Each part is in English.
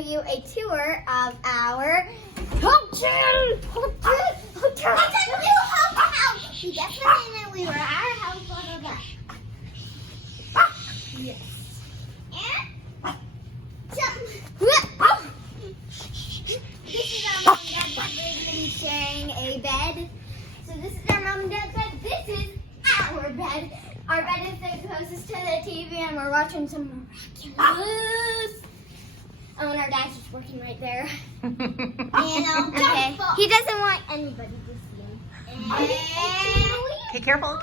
you a tour of our hotel. That's a new house. We just went in and we were at our house. Blah, blah, blah. Yes. And this is our mom and dad's bed. We've been sharing a bed. So this is our mom and dad's bed. This is our bed. Our bed is the closest to the TV, and we're watching some miraculous. Oh, and our dad's just working right there. Okay. He doesn't want anybody to see him. Okay, careful.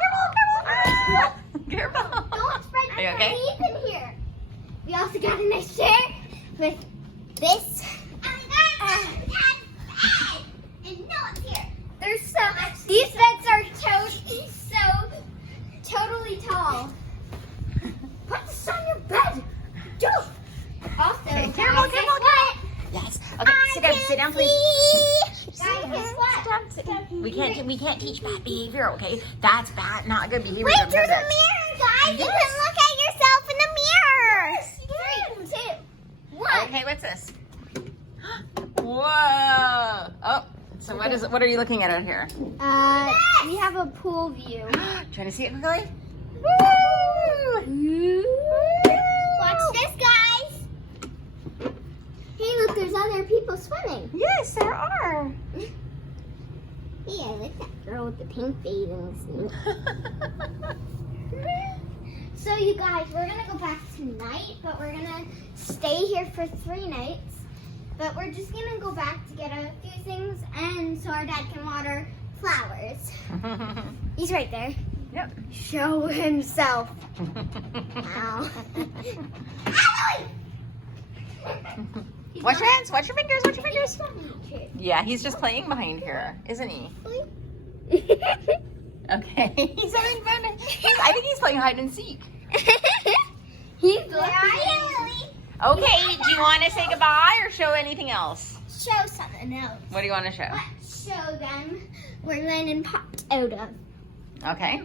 Careful. Don't spread Are you okay? underneath in here. We also got a nice chair with this. And no one's here. There's so much. These beds are totally tall. Put this on your bed. Do. Also, Okay, careful. Yes. Okay, sit down, please. Sit down. We can't teach bad behavior, okay? That's bad, not good behavior. Wait, there's a mirror, guys. Yes. You can look at yourself in the mirror. 3, 2, 1. Okay, what's this? Whoa. Oh, so what are you looking at out here? We have a pool view. Trying to see it quickly? Watch this, guys. Hey, look, there's other people swimming. Yes, there are. Yeah, look at that girl with the pink bathing suit. So, you guys, we're going to go back tonight, but we're going to stay here for 3 nights. But we're just going to go back to get a few things, and so our dad can water flowers. He's right there. Yep. Show himself. Ow. Wash your hands, watch your fingers. Yeah, he's just playing behind here, isn't he? Okay, he's having fun. I think he's playing hide and seek. He's looking. Okay, do you want to say goodbye or show anything else? Show something else. What do you want to show? Let's show them where Lennon popped out of. Okay.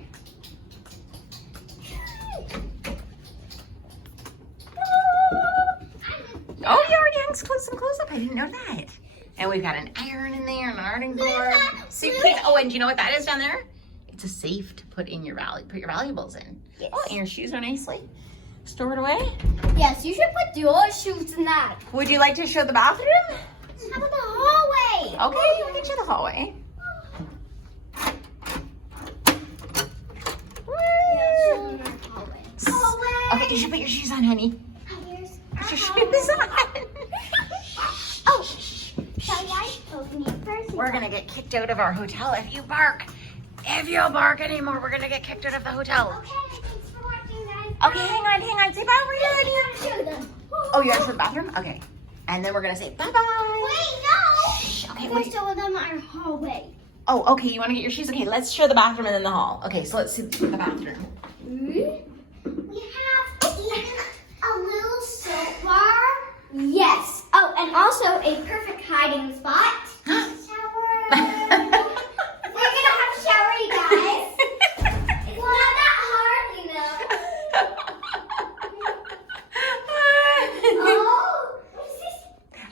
Oh, you already hung some clothes up. I didn't know that. And we've got an iron in there and an ironing board. Suitcase. Oh, and do you know what that is down there? It's a safe to put in your valuables in. Yes. Oh, and your shoes are nicely stored away. Yes, you should put your shoes in that. Would you like to show the bathroom? How about the hallway? Okay, we can show the hallway. Okay, you should put your shoes on, honey. Put your shoes on. Oh, shall I open it first? We're gonna get kicked out of our hotel if you bark. If you bark anymore, we're gonna get kicked out of the hotel. Okay, thanks for watching, guys. Okay, hang on. Say bye, we're Show them. Oh, you guys to the bathroom? Okay. And then we're gonna say bye-bye. Wait, no. Shh, okay, Let's wait. show them our hallway. Oh, okay, you wanna get your shoes? Okay, let's show the bathroom and then the hall. Okay, so let's see the bathroom. We have even a little soap bar. Yes. Oh, and also a perfect hiding spot. Shower. We're gonna have a shower, you guys. It's not that hard, you know. Oh, what's this?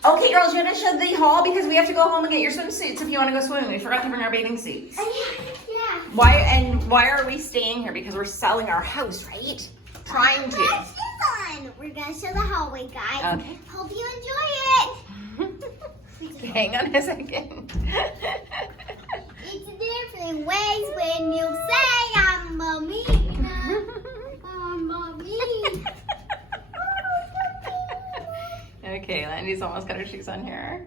Okay, girls, you want to show the hall because we have to go home and get your swimsuits if you want to go swimming. We forgot to bring our bathing suits. Yeah. Why are we staying here? Because we're selling our house, right? Trying to. Let's do fun. We're gonna show the hallway, guys. Okay. Hope you enjoy it. Hang on a second. It's different ways when you say I'm Mamina. I'm Mamina. Okay, Landy's almost got her shoes on here.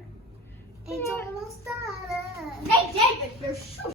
It's almost done. Hey, David, your shoes.